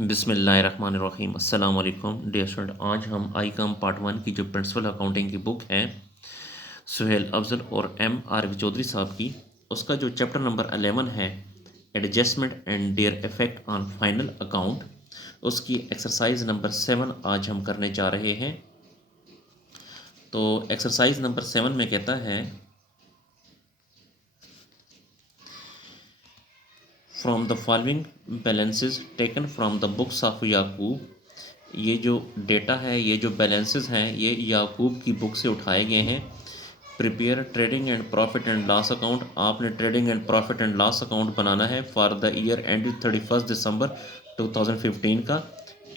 बिस्मिल्लाहिर्रहमानिर्रहीम अस्सलाम वालेकुम डियर स्टूडेंट। आज हम आई कॉम पार्ट 1 की जो प्रिंसिपल अकाउंटिंग की बुक है सुहेल अफजल और एम आर वी चौधरी साहब की, उसका जो चैप्टर नंबर 11 है adjustment and their effect on final account, उसकी एक्सरसाइज नंबर 7 आज हम करने जा रहे हैं। तो एक्सरसाइज नंबर 7 में कहता है from the following balances taken from the books of Yakub. ये जो डेटा है, ये जो बैलेंसेस हैं, ये याकूब की बुक से उठाए गए हैं। Prepare trading and profit and loss account. आपने trading and profit and loss account बनाना है for the year ended 31 December 2015 का,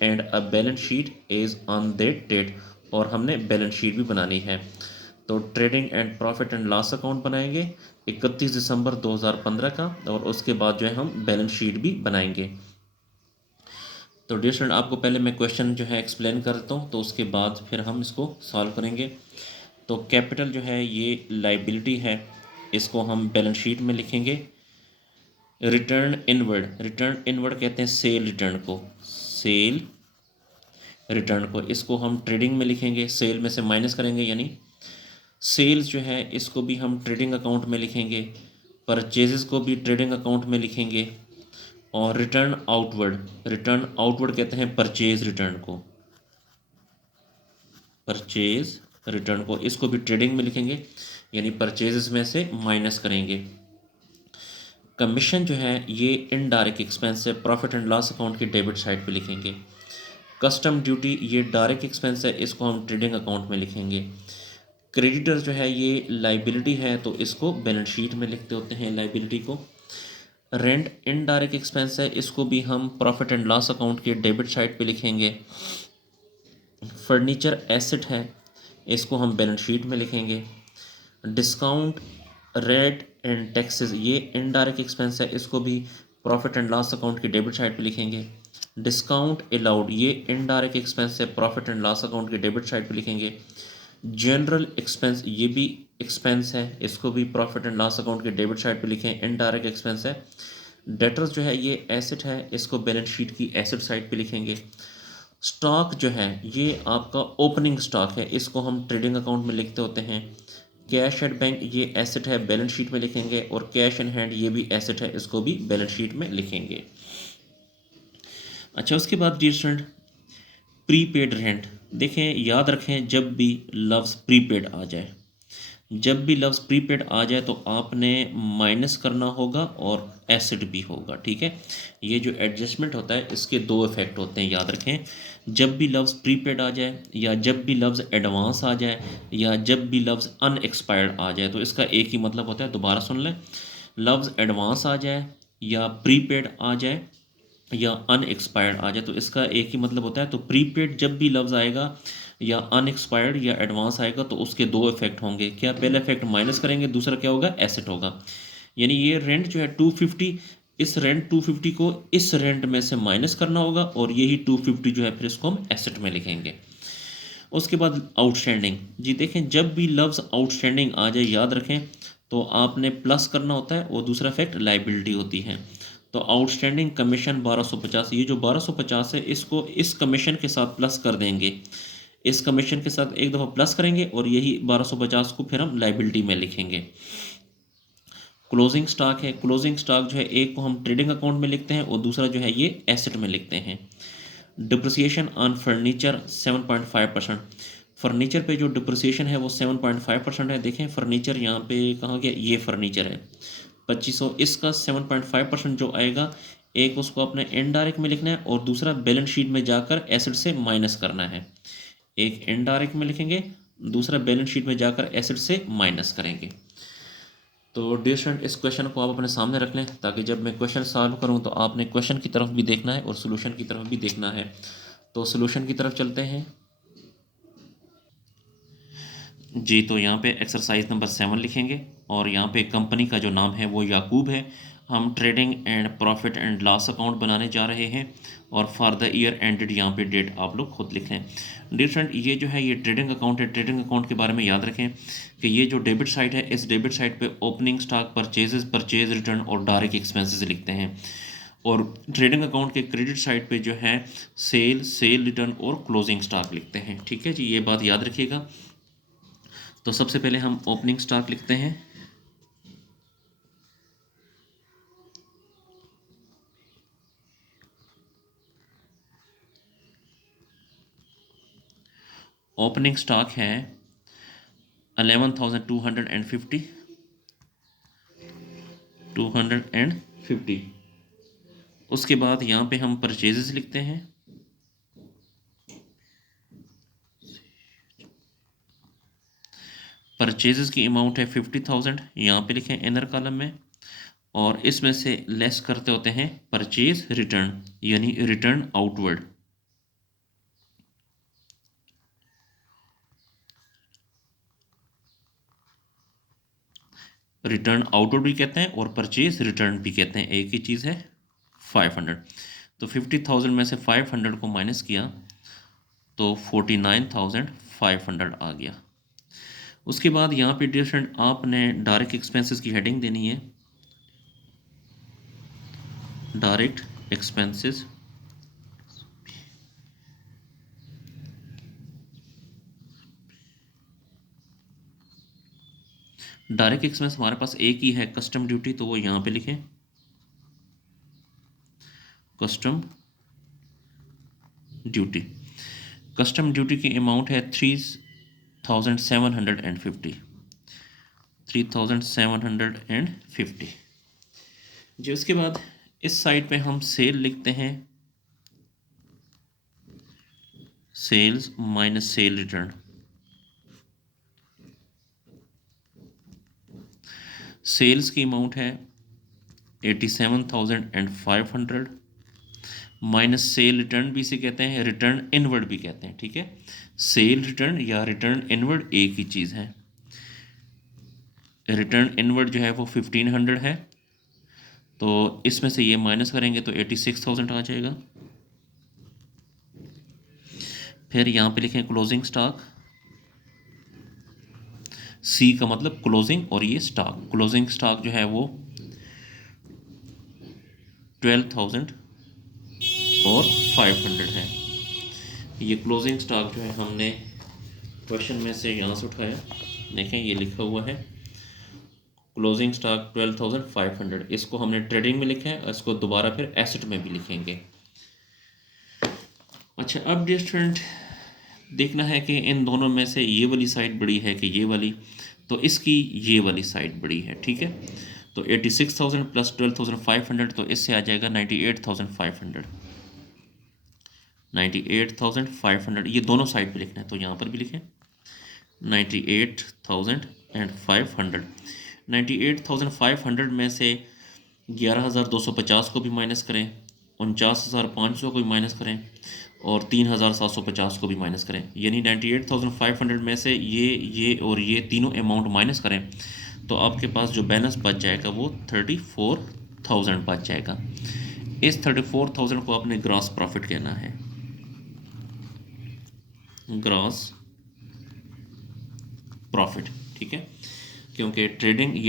and a balance sheet is on that date. और हमने बैलेंस शीट भी बनानी है। तो trading and profit and loss account बनाएंगे 31 दिसंबर 2015 का, और उसके बाद जो है हम बैलेंस शीट भी बनाएंगे। तो डियर स्टूडेंट, आपको पहले मैं क्वेश्चन जो है एक्सप्लेन करता हूँ, तो उसके बाद फिर हम इसको सॉल्व करेंगे। तो कैपिटल जो है ये लाइबिलिटी है, इसको हम बैलेंस शीट में लिखेंगे। रिटर्न इनवर्ड कहते हैं सेल रिटर्न को, सेल रिटर्न को, इसको हम ट्रेडिंग में लिखेंगे, सेल में से माइनस करेंगे, यानी सेल्स जो है इसको भी हम ट्रेडिंग अकाउंट में लिखेंगे, परचेजेस को भी ट्रेडिंग अकाउंट में लिखेंगे। और रिटर्न आउटवर्ड कहते हैं परचेज रिटर्न को, परचेज रिटर्न को, इसको भी ट्रेडिंग में लिखेंगे, यानी परचेजेस में से माइनस करेंगे। कमीशन जो है ये इनडायरेक्ट एक्सपेंस है, प्रॉफिट एंड लॉस अकाउंट की डेबिट साइड पे लिखेंगे। कस्टम ड्यूटी ये डायरेक्ट एक्सपेंस है, इसको हम ट्रेडिंग अकाउंट में लिखेंगे। क्रेडिटर जो है ये लाइबिलिटी है, तो इसको बैलेंस शीट में लिखते होते हैं लाइबिलिटी को। रेंट इनडायरेक्ट एक्सपेंस है, इसको भी हम प्रॉफिट एंड लॉस अकाउंट के डेबिट साइड पे लिखेंगे। फर्नीचर एसेट है, इसको हम बैलेंस शीट में लिखेंगे। डिस्काउंट रेट एंड टैक्सेस ये इनडायरेक्ट एक्सपेंस है, इसको भी प्रॉफिट एंड लॉस अकाउंट की डेबिट साइड पे लिखेंगे। डिस्काउंट अलाउड ये इनडायरेक्ट एक्सपेंस है, प्रॉफिट एंड लॉस अकाउंट की डेबिट साइड पे लिखेंगे। जनरल एक्सपेंस ये भी एक्सपेंस है, इसको भी प्रॉफिट एंड लॉस अकाउंट के डेबिट साइड पे लिखें, इनडायरेक्ट एक्सपेंस है। डेटर्स जो है ये एसेट है, इसको बैलेंस शीट की एसेट साइड पे लिखेंगे। स्टॉक जो है ये आपका ओपनिंग स्टॉक है, इसको हम ट्रेडिंग अकाउंट में लिखते होते हैं। कैश एट बैंक ये एसेट है, बैलेंस शीट में लिखेंगे। और कैश इन हैंड ये भी एसेट है, इसको भी बैलेंस शीट में लिखेंगे। अच्छा, उसके बाद डियर स्टूडेंट, प्रीपेड रेंट देखें, याद रखें जब भी लफ्ज़ प्रीपेड आ जाए, जब भी लफ्ज़ प्रीपेड आ जाए तो आपने माइनस करना होगा और एसिड भी होगा, ठीक है। ये जो एडजस्टमेंट होता है इसके दो इफेक्ट होते हैं, याद रखें। जब भी लफ्ज़ प्रीपेड आ जाए, या जब भी लफ्ज़ एडवांस आ जाए, या जब भी लफ्ज़ अनएक्सपायर्ड आ जाए, तो इसका एक ही मतलब होता है, दोबारा सुन लें। लफ्ज़ एडवांस आ जाए, या प्रीपेड आ जाए, या अनएक्सपायर्ड आ जाए, तो इसका एक ही मतलब होता है। तो प्रीपेड जब भी लफ्ज़ आएगा, या अनएक्सपायर्ड या एडवांस आएगा, तो उसके दो इफेक्ट होंगे। क्या, पहला इफेक्ट माइनस करेंगे, दूसरा क्या होगा, एसेट होगा। यानी ये रेंट जो है 250, इस रेंट 250 को इस रेंट में से माइनस करना होगा, और यही 250 जो है फिर इसको हम एसेट में लिखेंगे। उसके बाद आउटस्टैंडिंग जी, देखें जब भी लफ्ज़ आउटस्टैंडिंग आ जाए, याद रखें, तो आपने प्लस करना होता है, और दूसरा इफेक्ट लाइबिलिटी होती है। तो आउटस्टैंडिंग कमीशन 1250, ये जो 1250 है इसको इस कमीशन के साथ प्लस कर देंगे, इस कमीशन के साथ एक दफ़ा प्लस करेंगे, और यही 1250 को फिर हम लाइबिलिटी में लिखेंगे। क्लोजिंग स्टॉक है, क्लोजिंग स्टॉक जो है एक को हम ट्रेडिंग अकाउंट में लिखते हैं, और दूसरा जो है ये एसेट में लिखते हैं। डिप्रिसिएशन ऑन फर्नीचर 7.5%, फर्नीचर पे जो डिप्रिसिएशन है वो 7.5% है। देखें फर्नीचर यहाँ पे कहाँ गया, ये फर्नीचर है 2500, इसका 7.5% जो आएगा, एक उसको अपने इनडायरेक्ट में लिखना है, और दूसरा बैलेंस शीट में जाकर एसेट से माइनस करना है। एक इनडायरेक्ट में लिखेंगे, दूसरा बैलेंस शीट में जाकर एसेट से माइनस करेंगे। तो डियर स्टूडेंट, इस क्वेश्चन को आप अपने सामने रख लें, ताकि जब मैं क्वेश्चन सॉल्व करूं तो आपने क्वेश्चन की तरफ भी देखना है और सोल्यूशन की तरफ भी देखना है। तो सोल्यूशन की तरफ चलते हैं जी। तो यहाँ पे एक्सरसाइज नंबर 7 लिखेंगे, और यहाँ पे कंपनी का जो नाम है वो याकूब है। हम trading and profit and loss account बनाने जा रहे हैं, और फॉर द ईयर एंडेड यहाँ पे डेट आप लोग खुद लिखें। डियर फ्रेंड, ये जो है ये ट्रेडिंग अकाउंट है। ट्रेडिंग अकाउंट के बारे में याद रखें कि ये जो डेबिट साइड है, इस डेबिट साइड पे ओपनिंग स्टॉक, परचेज रिटर्न और डायरेक्ट एक्सपेंसेस लिखते हैं। और ट्रेडिंग अकाउंट के क्रेडिट साइड पे जो है सेल रिटर्न और क्लोजिंग स्टॉक लिखते हैं। ठीक है जी, ये बात याद रखिएगा। तो सबसे पहले हम ओपनिंग स्टॉक लिखते हैं। ओपनिंग स्टॉक है 11,250 250। उसके बाद यहाँ पे हम परचेजेस लिखते हैं। परचेजेस की अमाउंट है 50,000, यहाँ पे लिखें इनर कॉलम में, और इसमें से लेस करते होते हैं परचेज रिटर्न, यानी रिटर्न आउटवर्ड। रिटर्न आउटवर्ड भी कहते हैं और परचेज रिटर्न भी कहते हैं, एक ही चीज़ है। 500, तो 50,000 में से 500 को माइनस किया तो 49,500 आ गया। उसके बाद यहाँ पे डियर फ्रेंड आपने डायरेक्ट एक्सपेंसेस की हेडिंग देनी है। डायरेक्ट एक्सपेंसेस, डायरेक्ट एक्सपेंस हमारे पास एक ही है, कस्टम ड्यूटी, तो वो यहाँ पे लिखें कस्टम ड्यूटी। कस्टम ड्यूटी की अमाउंट है 3,750, 3,750 जी। उसके बाद इस साइड पे हम सेल लिखते हैं, sales minus sale return. Sales की अमाउंट है 87,500 माइनस सेल रिटर्न भी इसे कहते हैं, रिटर्न इनवर्ड भी कहते हैं। ठीक है, सेल रिटर्न या रिटर्न इनवर्ड एक ही चीज़ है। रिटर्न इनवर्ड जो है वो 1500 है, तो इसमें से ये माइनस करेंगे तो 86,000 आ जाएगा। फिर यहाँ पे लिखें क्लोजिंग स्टॉक। सी का मतलब क्लोजिंग और ये स्टॉक। क्लोजिंग स्टॉक जो है वो 12,000 और 500 है। ये क्लोजिंग स्टॉक जो है हमने क्वेश्चन में से यहाँ से उठाया, देखें ये लिखा हुआ है क्लोजिंग स्टॉक 12,500। इसको हमने ट्रेडिंग में लिखा है, इसको दोबारा फिर एसेट में भी लिखेंगे। अच्छा, अब डियर स्टूडेंट देखना है कि इन दोनों में से ये वाली साइड बड़ी है कि ये वाली, तो इसकी ये वाली साइड बड़ी है। ठीक है, तो 86,000 प्लस 12,500, तो इससे आ जाएगा 98,500। 98,500 ये दोनों साइड पे लिखना है, तो यहाँ पर भी लिखें 98,500। 98,500 में से 11,250 को भी माइनस करें, 49,500 को भी माइनस करें, और 3,750 को भी माइनस करें, यानी 98,500 में से ये और ये तीनों अमाउंट माइनस करें, तो आपके पास जो बैलेंस बच जाएगा वो 34,000 बच जाएगा। इस 34,000 को आपने ग्रॉस प्रॉफिट कहना है, ग्रॉस प्रॉफिट। ठीक है, क्योंकि ये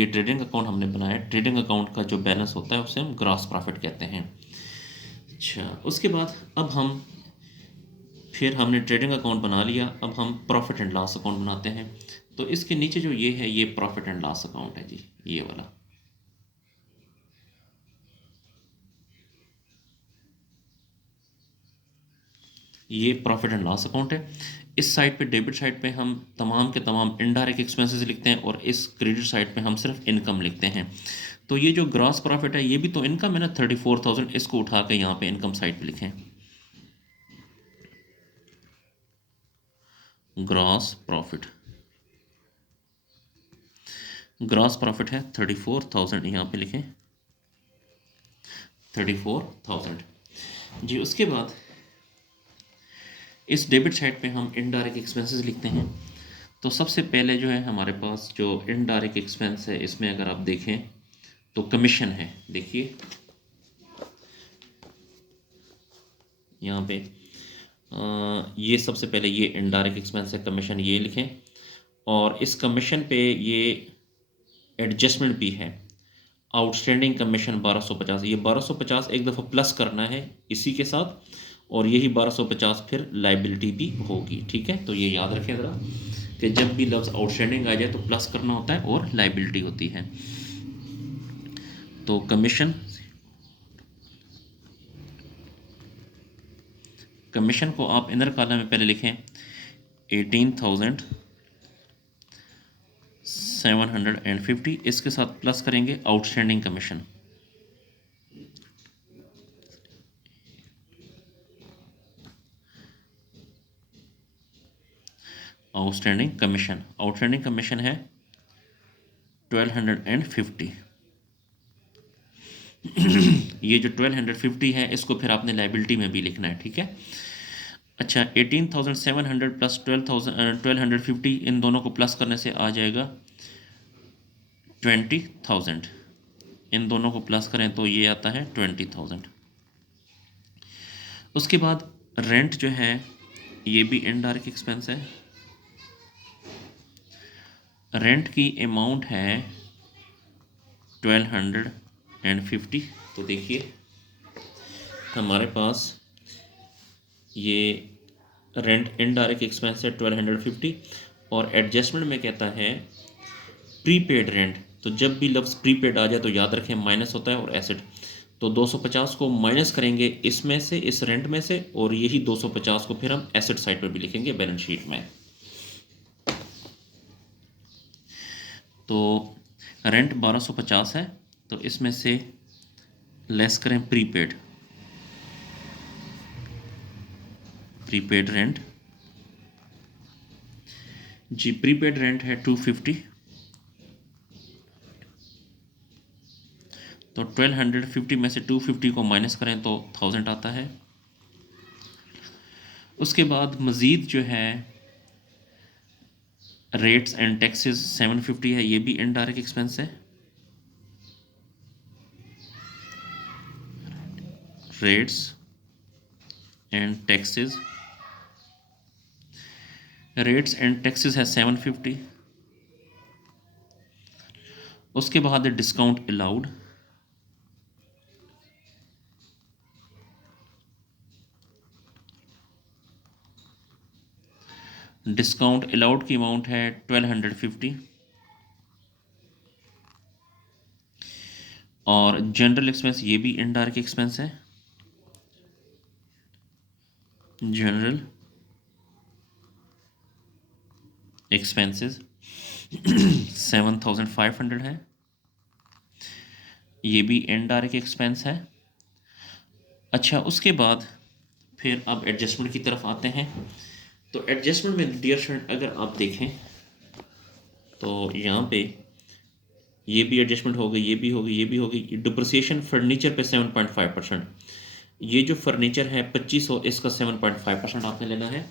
ट्रेडिंग अकाउंट हमने बनाया, ट्रेडिंग अकाउंट का जो बैलेंस होता है उसे हम ग्रॉस प्रॉफिट कहते हैं। अच्छा, उसके बाद अब फिर हमने ट्रेडिंग अकाउंट बना लिया, अब हम प्रॉफिट एंड लॉस अकाउंट बनाते हैं। तो इसके नीचे जो ये है ये प्रॉफिट एंड लॉस अकाउंट है जी, ये वाला। ये प्रॉफिट एंड लॉस अकाउंट है। इस साइड पे डेबिट साइड पे हम तमाम के तमाम इनडायरेक्ट एक्सपेंसेस लिखते हैं, और इस क्रेडिट साइड पे हम सिर्फ इनकम लिखते हैं। तो ये जो ग्रॉस प्रॉफिट है ये भी तो इनकम है ना, 34,000, इसको उठा के यहाँ पे इनकम साइड पे लिखें, ग्रॉस प्रॉफिट। ग्रॉस प्रॉफिट है 34,000, यहाँ पे लिखें 34,000 जी। उसके बाद इस डेबिट साइड पे हम इनडायरेक्ट एक्सपेंसेस लिखते हैं। तो सबसे पहले जो है हमारे पास जो इनडायरेक्ट एक्सपेंस है, इसमें अगर आप देखें तो कमीशन है। देखिए यहाँ पे ये सबसे पहले ये इनडायरेक्ट एक्सपेंस है, कमीशन, ये लिखें। और इस कमीशन पे ये एडजस्टमेंट भी है, आउटस्टैंडिंग कमीशन 1250, ये 1250 एक दफ़ा प्लस करना है इसी के साथ, और यही 1250 फिर लाइबिलिटी भी होगी। ठीक है, तो ये याद रखें ज़रा कि जब भी लफ्ज़ आउटस्टैंडिंग आ जाए तो प्लस करना होता है और लाइबिलिटी होती है। तो कमीशन को आप इनर कॉलम में पहले लिखें 18,750, इसके साथ प्लस करेंगे आउटस्टैंडिंग कमीशन। आउटस्टैंडिंग कमीशन है 1250। ये जो 1250 है इसको फिर आपने लाइबिलिटी में भी लिखना है। ठीक है, अच्छा 18,700 प्लस 1250, इन दोनों को प्लस करने से आ जाएगा 20,000। इन दोनों को प्लस करें तो ये आता है 20,000। उसके बाद रेंट जो है ये भी इनडायरेक्ट एक्सपेंस है। रेंट की अमाउंट है 1250। तो देखिए हमारे पास ये रेंट इनडायरेक्ट एक्सपेंस है 1250, और एडजस्टमेंट में कहता है प्रीपेड रेंट। तो जब भी लफ्ज़ प्रीपेड आ जाए तो याद रखें माइनस होता है और एसेट। तो 250 को माइनस करेंगे इसमें से, इस रेंट में से, और यही 250 को फिर हम एसेट साइड पर भी लिखेंगे बैलेंस शीट में। तो रेंट 1250 है, तो इसमें से लेस करें प्रीपेड रेंट जी। प्रीपेड रेंट है 250, तो 1250 में से 250 को माइनस करें तो 1000 आता है। उसके बाद मज़ीद जो है रेट्स एंड टैक्सेस 750 है, ये भी इनडायरेक्ट एक्सपेंस है। रेट्स एंड टैक्सेस है 750। उसके बाद डिस्काउंट अलाउड, की अमाउंट है 1250। और जनरल एक्सपेंस ये भी इनडायरेक्ट एक्सपेंस है। जनरल एक्सपेंसेस 7500 है, ये भी इनडायरेक्ट एक्सपेंस है। अच्छा उसके बाद फिर अब एडजस्टमेंट की तरफ आते हैं। तो एडजस्टमेंट में डियर स्टूडेंट अगर आप देखें तो यहाँ पे ये भी एडजस्टमेंट हो गई, ये भी हो गई, ये भी हो गई। डिप्रिसिएशन फर्नीचर पे 7.5%। ये जो फर्नीचर है 2500, इसका 7.5% आपने लेना है।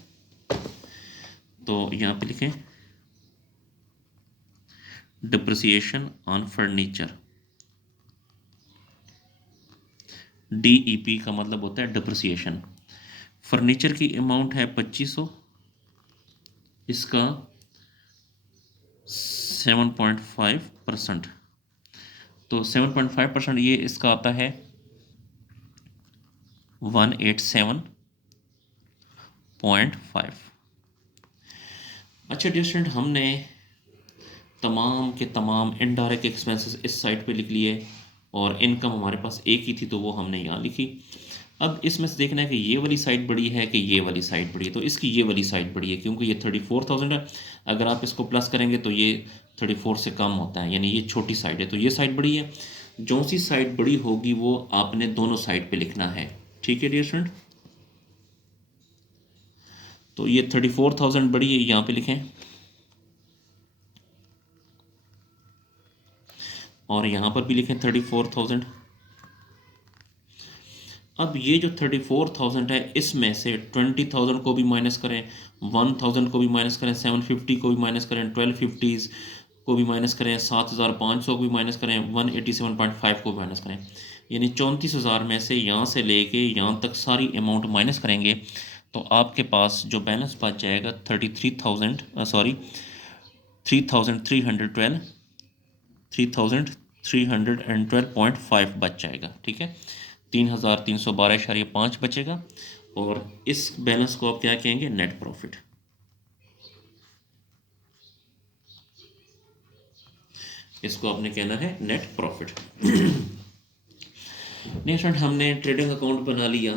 तो यहाँ पे लिखें डिप्रिसिएशन ऑन फर्नीचर, DEP का मतलब होता है डिप्रिसिएशन। फर्नीचर की अमाउंट है 2500, इसका 7.5%। तो 7.5% ये इसका आता है 187.5। अच्छा डियर स्टूडेंट, हमने तमाम के तमाम इनडायरेक्ट एक्सपेंसेस इस साइड पे लिख लिए, और इनकम हमारे पास एक ही थी तो वो हमने यहाँ लिखी। अब इसमें से देखना है कि ये वाली साइड बड़ी है कि ये वाली साइड बड़ी है। तो इसकी ये वाली साइड बड़ी है क्योंकि ये 34,000 है। अगर आप इसको प्लस करेंगे तो ये 34 से कम होता है, यानी ये छोटी साइड है, तो ये साइड बड़ी है। जो सी साइड बड़ी होगी वो आपने दोनों साइड पे लिखना है। ठीक है डियर स्टूडेंट, तो ये 34,000 बड़ी है, यहाँ पे लिखें, और यहाँ पर भी लिखें 34,000। अब ये जो 34,000 है इसमें से 20,000 को भी माइनस करें, 1,000 को भी माइनस करें, 750 को भी माइनस करें, 1250 को भी माइनस करें, 7,500 को भी माइनस करें, 187.5 को भी माइनस करें, यानी 34,000 में से यहाँ से लेके यहाँ तक सारी अमाउंट माइनस करेंगे तो आपके पास जो बैलेंस बच जाएगा 3,312 3,312 312.5 बच जाएगा, ठीक है। 3,312.5 बचेगा और इस बैलेंस को आप क्या कहेंगे, नेट प्रॉफिट। इसको आपने कहना है नेट प्रॉफिट। नेक्स्ट फ्रेंड, हमने ट्रेडिंग अकाउंट बना लिया,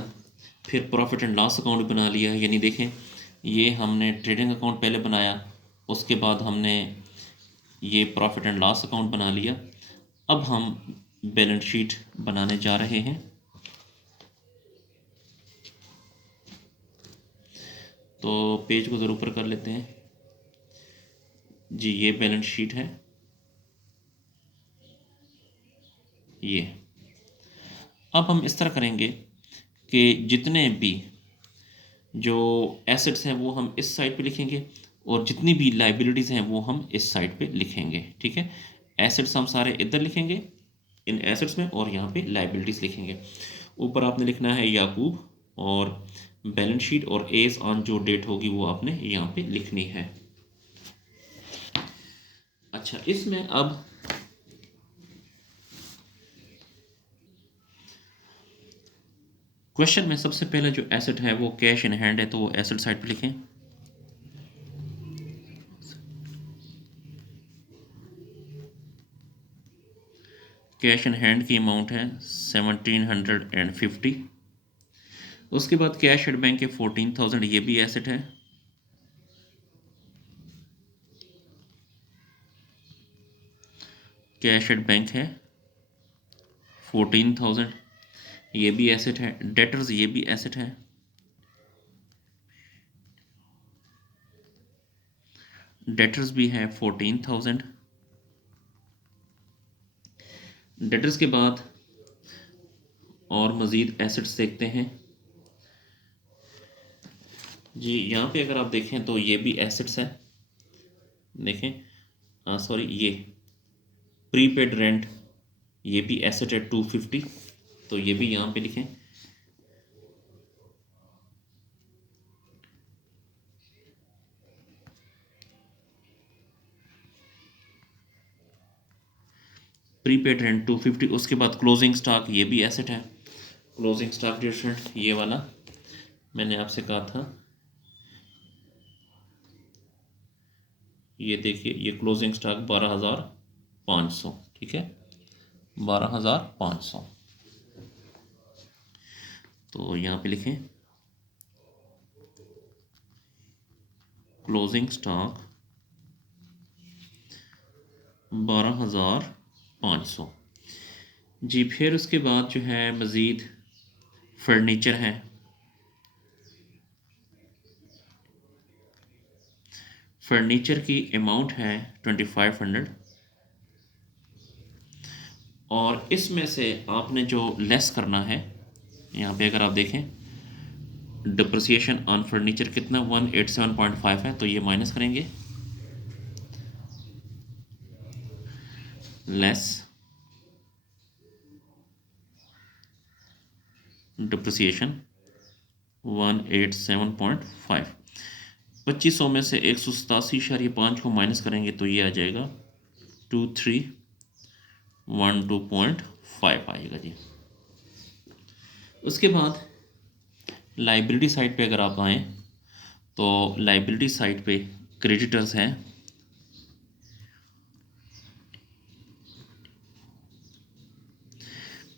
फिर प्रॉफिट एंड लॉस अकाउंट बना लिया, यानी देखें ये हमने ट्रेडिंग अकाउंट पहले बनाया, उसके बाद हमने ये प्रॉफिट एंड लॉस अकाउंट बना लिया। अब हम बैलेंस शीट बनाने जा रहे हैं। तो पेज को ज़रा ऊपर कर लेते हैं जी, ये बैलेंस शीट है ये। अब हम इस तरह करेंगे कि जितने भी जो एसेट्स हैं वो हम इस साइड पे लिखेंगे और जितनी भी लाइबिलिटीज़ हैं वो हम इस साइड पे लिखेंगे, ठीक है। एसेट्स हम सारे इधर लिखेंगे इन एसेट्स में, और यहाँ पे लाइबिलिटीज़ लिखेंगे। ऊपर आपने लिखना है याकूब, और बैलेंस शीट और एज ऑन जो डेट होगी वो आपने यहाँ पे लिखनी है। अच्छा, इसमें अब क्वेश्चन में सबसे पहले जो एसेट है वो कैश इन हैंड है, तो वो एसेट साइड पे लिखें। कैश इन हैंड की अमाउंट है 1750। उसके बाद कैश एट बैंक के 14,000, ये भी एसेट है। कैश एट बैंक है 14,000, ये भी एसेट है। डेटर्स, ये भी एसेट है। डेटर्स भी है 14,000। डेटर्स के बाद और मज़ीद एसेट्स देखते हैं जी। यहाँ पे अगर आप देखें तो ये भी एसेट्स है, देखें, सॉरी, ये प्रीपेड रेंट, ये भी एसेट है 250, तो ये भी यहाँ पे लिखें। Prepaid rent 250। उसके बाद क्लोजिंग स्टॉक, ये भी एसेट है। क्लोजिंग स्टॉक डिफरेंट, ये वाला मैंने आपसे कहा था, ये देखिए, ये क्लोजिंग स्टॉक 12,500, ठीक है, 12,500। तो यहाँ पे लिखें क्लोजिंग स्टॉक 12,500 जी। फिर उसके बाद जो है मज़ीद फर्नीचर है। फर्नीचर की अमाउंट है 2500, और इसमें से आपने जो लेस करना है, यहाँ पे अगर आप देखें डिप्रिसिएशन ऑन फर्नीचर कितना 187.5 है, तो ये माइनस करेंगे, लेस डिप्रिसिएशन 187.5। 2500 में से 187.5 को माइनस करेंगे तो ये आ जाएगा 2312.5 आएगा जी। उसके बाद लाइबिलिटी साइड पे अगर आप आएँ तो लाइबिलिटी साइड पे क्रेडिटर्स हैं।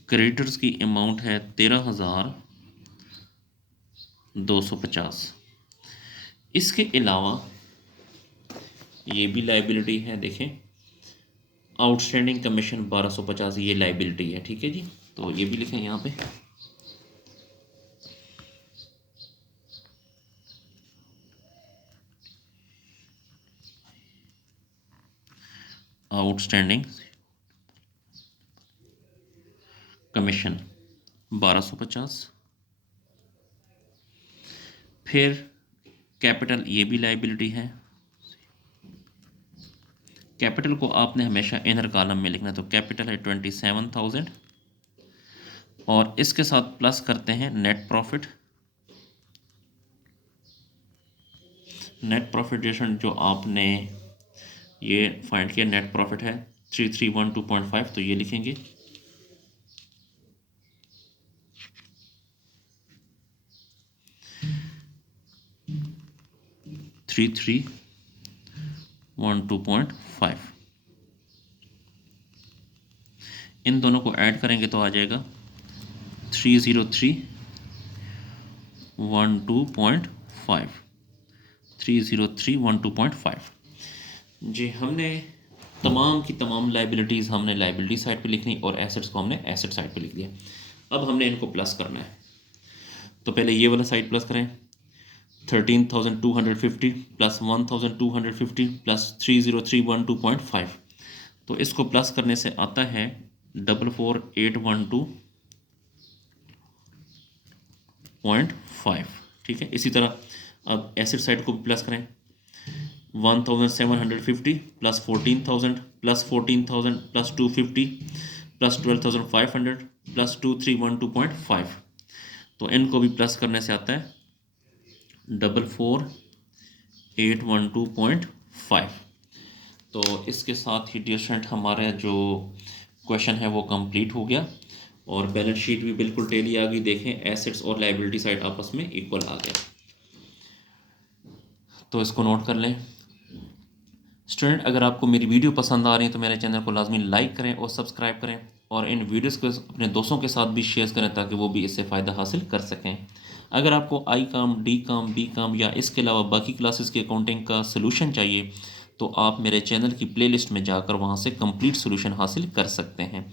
क्रेडिटर्स की अमाउंट है 13,250। इसके अलावा ये भी लाइबिलिटी है, देखें, आउटस्टैंडिंग कमीशन 1250, ये लाइबिलिटी है, ठीक है जी। तो ये भी लिखें यहाँ पे। Outstanding commission 1250। फिर कैपिटल, ये भी लाइबिलिटी है। कैपिटल को आपने हमेशा इनर कॉलम में लिखना, तो कैपिटल है 27,000, और इसके साथ प्लस करते हैं नेट प्रॉफिट। नेट प्रॉफिट जैसे जो आपने ये फाइंड किया, नेट प्रॉफिट है 3312.5, तो ये लिखेंगे 3312.5। इन दोनों को ऐड करेंगे तो आ जाएगा 30312.5, 30312.5। जी, हमने तमाम की तमाम लाइबिलिटीज़ हमने लाइबिलिटी साइड पे लिखनी और एसेट्स को हमने एसेट साइड पे लिख दिया। अब हमने इनको प्लस करना है, तो पहले ये वाला साइड प्लस करें। 13,250 प्लस 1,250 प्लस 30312.5, तो इसको प्लस करने से आता है 44,812.5। ठीक है, इसी तरह अब एसिड साइड को भी प्लस करें। 1,750 plus 14,000 plus 14,000 plus 250 plus 12,500 plus 2312.5, तो इनको भी प्लस करने से आता है 44,812.5। तो इसके साथ ही डियर स्टूडेंट हमारा जो क्वेश्चन है वो कंप्लीट हो गया और बैलेंस शीट भी बिल्कुल टेली आ गई। देखें, एसेट्स और लाइबिलिटी साइड आपस में इक्वल आ गया, तो इसको नोट कर लें। स्टूडेंट, अगर आपको मेरी वीडियो पसंद आ रही है तो मेरे चैनल को लाजमी लाइक करें और सब्सक्राइब करें और इन वीडियोस को अपने दोस्तों के साथ भी शेयर करें ताकि वो भी इससे फ़ायदा हासिल कर सकें। अगर आपको आई काम, डी काम, बी काम या इसके अलावा बाकी क्लासेस की अकाउंटिंग का सलूशन चाहिए तो आप मेरे चैनल की प्लेलिस्ट में जाकर वहाँ से कंप्लीट सलूशन हासिल कर सकते हैं।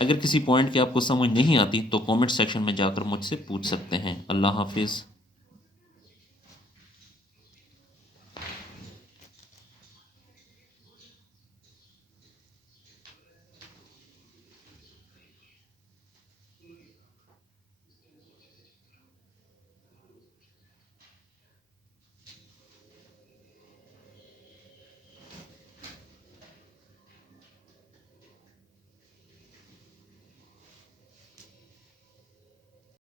अगर किसी पॉइंट की आपको समझ नहीं आती तो कमेंट सेक्शन में जाकर मुझसे पूछ सकते हैं। अल्लाह हाफिज़।